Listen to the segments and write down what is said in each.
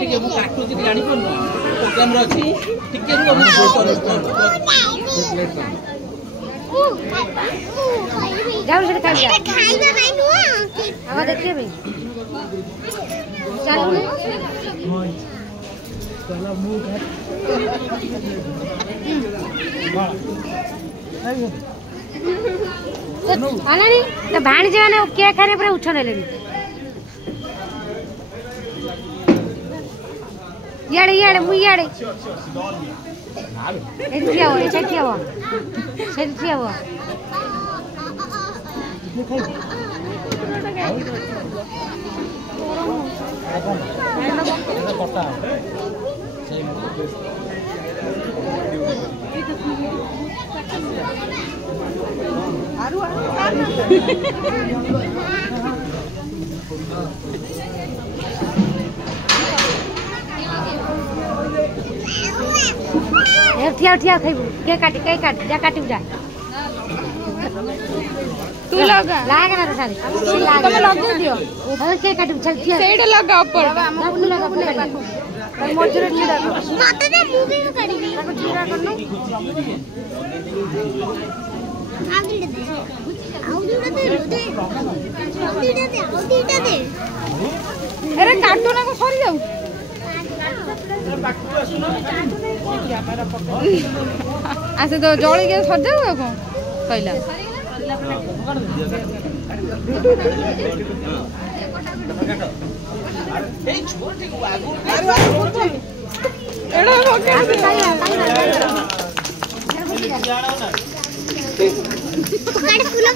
ଟିକେ ମୁଁ କାଟୁଛି ଜାଣିପାରୁନି ପ୍ରୋଗ୍ରାମରେ ଅଛି ଟିକେ जाओ से खाइबा खाइबा भाई नु आवा देखिए भाई चलो चला मुंह काट आना नहीं तो भाण जे ने के खाने पर उछले लेनी याड़े याड़े मु याड़े एठी आओ एठी आओ सेठी आओ ठिया ठिया खाइबू के काट जा काटिब जा तू लगा लाग ना सारी तुम लगा दियो और के काटिब चल ठिया सेड लगा ऊपर हम लगा पर मोजर ठिया मत दे मूवी को काटिबी ताको ठिया करनो आउडीटा दे अरे काटो ना को सरी जाऊ आसे तो जळी के सर जाऊ को कहला ए छोटे को आगु एड़ा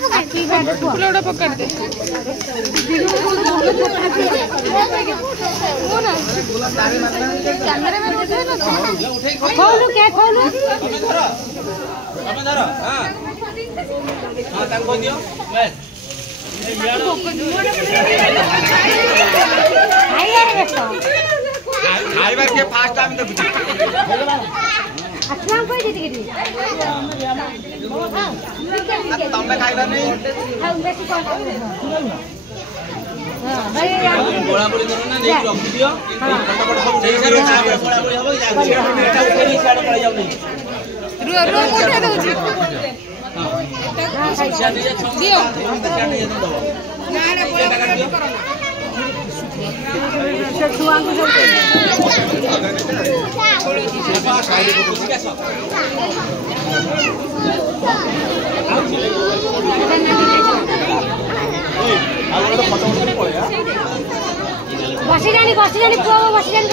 पकड़ फूलोड़ा पकड़ दे कैमरे में खोलू क्या खोलू તમે ધરો હા હા તાંગ કો દિયો બસ आइए रे बेटा खाइबार के फास्ट टाइम तो बुझी अच्छा कोई दीदी के तमे खाइला नहीं हम बेसी कोन गोला बोली करो ना नहीं रख दियो फटाफट सब नहीं सारे गोला बोली हो जा बेटा उठे नहीं साइड पड़ जाऊ नहीं रो रो उठा दउची शिक्षा दिया दियो क्या नहीं दो ना रे बोला करो से छुआ को सब बसी जानी पुआ बसी जानी